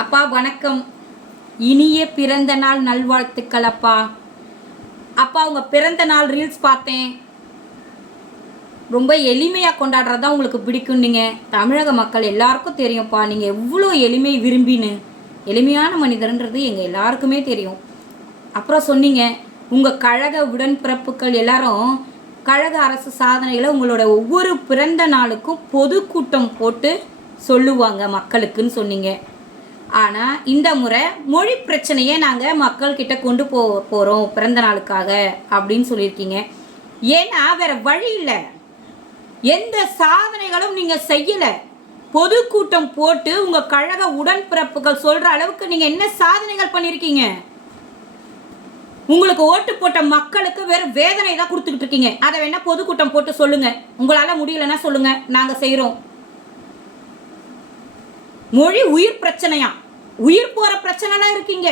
அப்பா வணக்கம். இனிய பிறந்த நாள் நல்வாழ்த்துக்கள் அப்பா. அப்பா உங்க பிறந்த நாள் ரீல்ஸ் பார்த்தேன். ரொம்ப எளிமையாக கொண்டாடுறது தான் உங்களுக்கு பிடிக்கும். நீங்கள் தமிழக மக்கள் எல்லாருக்கும் தெரியும்ப்பா, நீங்கள் எவ்வளோ எளிமை விரும்பின்னு. எளிமையான மனிதர்ன்றது எங்கள் எல்லாருக்குமே தெரியும். அப்புறம் சொன்னீங்க உங்கள் கழக உடன்பிறப்புகள் எல்லாரும் கழக அரசு சாதனைகளை உங்களோட ஒவ்வொரு பிறந்த நாளுக்கும் பொதுக்கூட்டம் போட்டு சொல்லுவாங்க மக்களுக்குன்னு சொன்னீங்க. ஆனால் இந்த முறை மொழி பிரச்சனையே நாங்கள் மக்கள்கிட்ட கொண்டு போகிறோம் பிறந்த நாளுக்காக அப்படின்னு சொல்லியிருக்கீங்க. ஏன்னா வேற வழி இல்லை, எந்த சாதனைகளும் நீங்கள் செய்யலை. பொதுக்கூட்டம் போட்டு உங்கள் கழக உடன்பிறப்புகள் சொல்கிற அளவுக்கு நீங்கள் என்ன சாதனைகள் பண்ணியிருக்கீங்க? உங்களுக்கு ஓட்டு போட்ட மக்களுக்கு வெறும் வேதனை தான் கொடுத்துக்கிட்டு இருக்கீங்க. அதை வேணா பொதுக்கூட்டம் போட்டு சொல்லுங்க. உங்களால் முடியலன்னா சொல்லுங்க, நாங்கள் செய்கிறோம். மொழி உயிர் பிரச்சனையா? உயிர் போற பிரச்சனைலாம் இருக்கீங்க.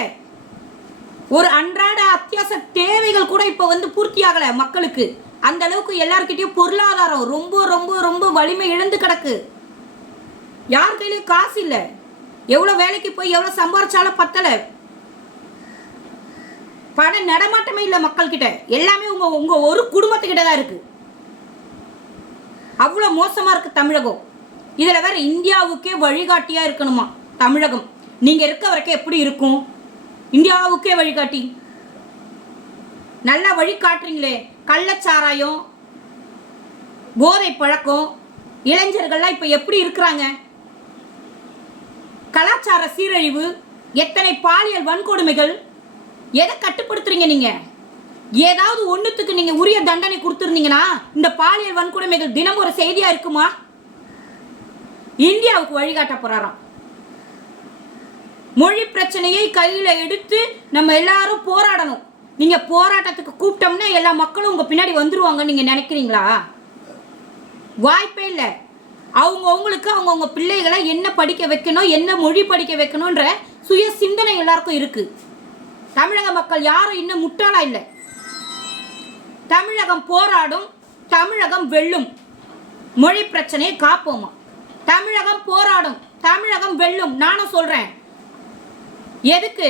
ஒரு அன்றாட அத்தியாவசிய தேவைகள் கூட இப்போ பூர்த்தி ஆகலை மக்களுக்கு. அந்த அளவுக்கு எல்லார்கிட்டையும் பொருளாதாரம் ரொம்ப ரொம்ப ரொம்ப வலிமை இழந்து கிடக்கு. யார் கையிலையும் காசு இல்லை. எவ்வளோ வேலைக்கு போய் எவ்வளோ சம்பாரிச்சாலும் பத்தலை. பண நடமாட்டமே இல்லை மக்கள்கிட்ட. எல்லாமே உங்க ஒரு குடும்பத்துக்கிட்ட தான் இருக்கு. அவ்வளோ மோசமா இருக்கு தமிழகம். இதில் வேற இந்தியாவுக்கே வழிகாட்டியா இருக்கணுமா தமிழகம். நீங்க இருக்க வரைக்கும் எப்படி இருக்கும்? இந்தியாவுக்கே வழிகாட்டி நல்லா வழிகாட்டுறீங்களே. கள்ளச்சாராயம், போதை பழக்கம், இளைஞர்கள்லாம் இப்போ எப்படி இருக்கிறாங்க? கலாச்சார சீரழிவு, எத்தனை பாலியல் வன்கொடுமைகள். எதை கட்டுப்படுத்துறீங்க நீங்க? ஏதாவது ஒன்றுத்துக்கு நீங்க உரிய தண்டனை கொடுத்துருந்தீங்கன்னா இந்த பாலியல் வன்கொடுமைகள் தினம் ஒரு செய்தியா இருக்குமா? இந்தியாவுக்கு வழிகாட்ட போறாராம். மொழி பிரச்சனையை கையில எடுத்து நம்ம எல்லாரும் போராடணும். நீங்க போராட்டத்துக்கு கூப்பிட்டோம்னா எல்லா மக்களும் உங்க பின்னாடி வந்துருவாங்க நீங்க நினைக்கிறீங்களா? வாய்ப்பே இல்லை. அவங்களுக்கு அவங்கவுங்க பிள்ளைகளை என்ன படிக்க வைக்கணும், என்ன மொழி படிக்க வைக்கணும்ன்ற சுய சிந்தனை எல்லாருக்கும் இருக்கு. தமிழக மக்கள் யாரும் இன்னும் முட்டாளா இல்லை. தமிழகம் போராடும், தமிழகம் வெல்லும். மொழி பிரச்சனையை காப்போமா? தமிழகம் போராடும், தமிழகம் வெல்லும். நானும் சொல்றேன். எதுக்கு?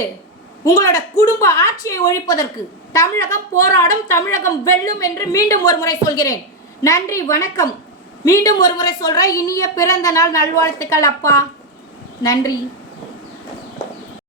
உங்களோட குடும்ப ஆட்சியை ஒழிப்பதற்கு. தமிழகம் போராடும், தமிழகம் வெல்லும் என்று மீண்டும் ஒரு முறை சொல்கிறேன். நன்றி, வணக்கம். மீண்டும் ஒரு முறை சொல்றேன், இனிய பிறந்த நாள் நல்வாழ்த்துக்கள் அப்பா. நன்றி.